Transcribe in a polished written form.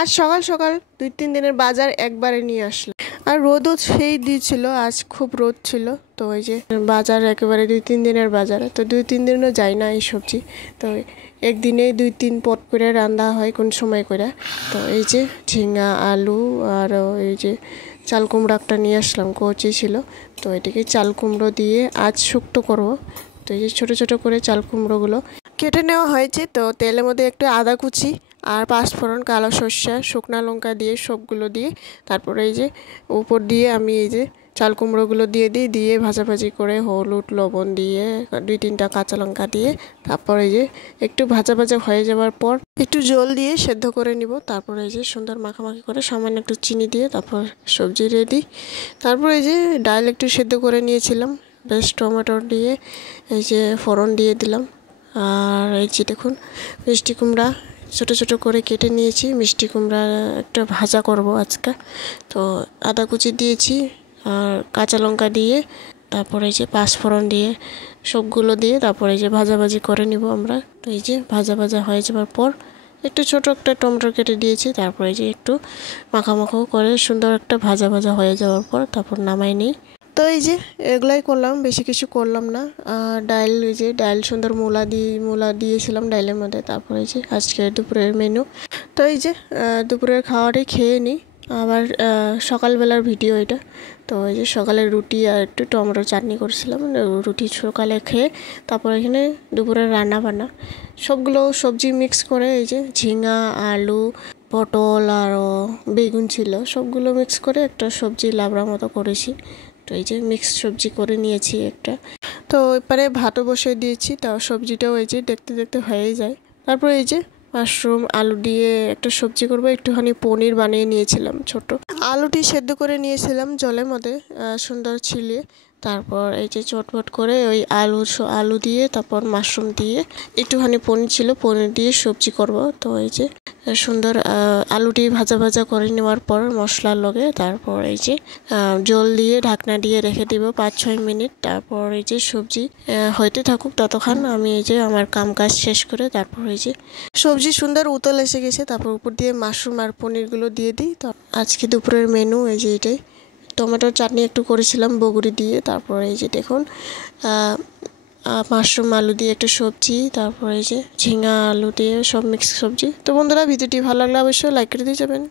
আজ সকাল সকাল 2-3 দিনের বাজার একবারে নিয়ে আসলাম। আর রোদও সেই দিয়েছিল, আজ খুব রোদ ছিল। তো এই যে বাজার একেবারে 2-3 দিনের বাজারে, তো 2-3 দিনও যায় না এই সবজি। তো একদিনে 2-3 পট করে রান্না হয় কোন সময় করে। তো এই যে ঝিঙা, আলু আর এই যে চাল কুমড়ো একটা নিয়ে আসলাম, কচি ছিল। তো এটাকে চাল কুমড়ো দিয়ে আজ শুক্তো করব। তো এই যে ছোটো ছোটো করে চাল কুমড়োগুলো কেটে নেওয়া হয়েছে। তো তেলের মধ্যে একটু আদা কুচি আর পাঁচফোড়ন, কালো সর্ষে, শুকনো লঙ্কা দিয়ে সবগুলো দিয়ে তারপরে এই যে উপর দিয়ে আমি এই যে চাল কুমড়োগুলো দিয়ে ভাজাভাজি করে হলুদ লবণ দিয়ে 2-3টা কাঁচা লঙ্কা দিয়ে তারপর এই যে একটু ভাজা ভাজা হয়ে যাওয়ার পর একটু জল দিয়ে সেদ্ধ করে নিব। তারপরে এই যে সুন্দর মাখামাখি করে সামান্য একটু চিনি দিয়ে তারপর সবজি রেডি। তারপর এই যে ডাল একটু সেদ্ধ করে নিয়েছিলাম, বেশ টমেটো দিয়ে এই যে ফোড়ন দিয়ে দিলাম। আর এই যে দেখুন মিষ্টি কুমড়া ছোটো ছোটো করে কেটে নিয়েছি, মিষ্টি কুমড়া একটা ভাজা করব আজকে। তো আদা কুচি দিয়েছি আর কাঁচা লঙ্কা দিয়ে তারপরে এই যে পাঁচফোড়ন দিয়ে সবগুলো দিয়ে তারপরে এই যে ভাজাভাজি করে নিব আমরা। তো এই যে ভাজা ভাজা হয়ে যাওয়ার পর একটু ছোটো একটা টমেটো কেটে দিয়েছি। তারপরে এই যে একটু মাখামাখাও করে সুন্দর একটা ভাজা ভাজা হয়ে যাওয়ার পর তারপর নামাই নিই। তো এই যে এগুলাই করলাম, বেশি কিছু করলাম না। ডাল, এই যে ডাল সুন্দর মূলা দিয়েছিলাম ডালের মধ্যে। তারপরে এই যে আজকে দুপুরের মেনু। তো এই যে দুপুরের খাওয়াটাই খেয়ে নিই। আবার সকালবেলার ভিডিও এটা। তো এই যে সকালে রুটি আর একটু টমেটো চাটনি করেছিলাম, রুটি সকালে খেয়ে তারপর এখানে দুপুরের রান্না বান্না সবগুলো সবজি মিক্স করে এই যে ঝিঙা, আলু, পটল আর বেগুন ছিল, সবগুলো মিক্স করে একটা সবজি লাবড়া মতো করেছি। তো এই যে মিক্সড সবজি করে নিয়েছি একটা। তো এবারে ভাতও বসিয়ে দিয়েছি, তাও সবজিটাও এই যে দেখতে দেখতে হয়েই যায়। তারপর এই যে মাশরুম আলু দিয়ে একটা সবজি করব, একটুখানি পনির বানিয়ে নিয়েছিলাম ছোট। আলুটি সেদ্ধ করে নিয়েছিলাম জলের মধ্যে সুন্দর ছিলিয়ে। তারপর এই যে চটপট করে ওই আলু দিয়ে তারপর মাশরুম দিয়ে একটুখানি পনির ছিল, পনির দিয়ে সবজি করব। তো এই যে সুন্দর আলুটি ভাজা ভাজা করে নেওয়ার পর মশলার লগে তারপর এই যে জল দিয়ে ঢাকনা দিয়ে রেখে দিব 5-6 মিনিট। তারপর এই যে সবজি হইতে থাকুক ততক্ষণ আমি এই যে আমার কাম কাজ শেষ করে তারপর এই যে সবজি সুন্দর উতল এসে গেছে, তারপর উপর দিয়ে মাশরুম আর পনিরগুলো দিয়ে দিই। তো আজকে দুপুরের মেনু এই যে এটাই। টমেটোর চাটনি একটু করেছিলাম বগুড়ি দিয়ে। তারপর এই যে দেখুন মাশরুম আলু দিয়ে একটা সবজি, তারপর এই যে ঝিঙা আলু দিয়ে সব মিক্স সবজি। তো বন্ধুরা ভিডিওটি ভালো লাগলে অবশ্যই লাইক করে দিয়ে যাবেন।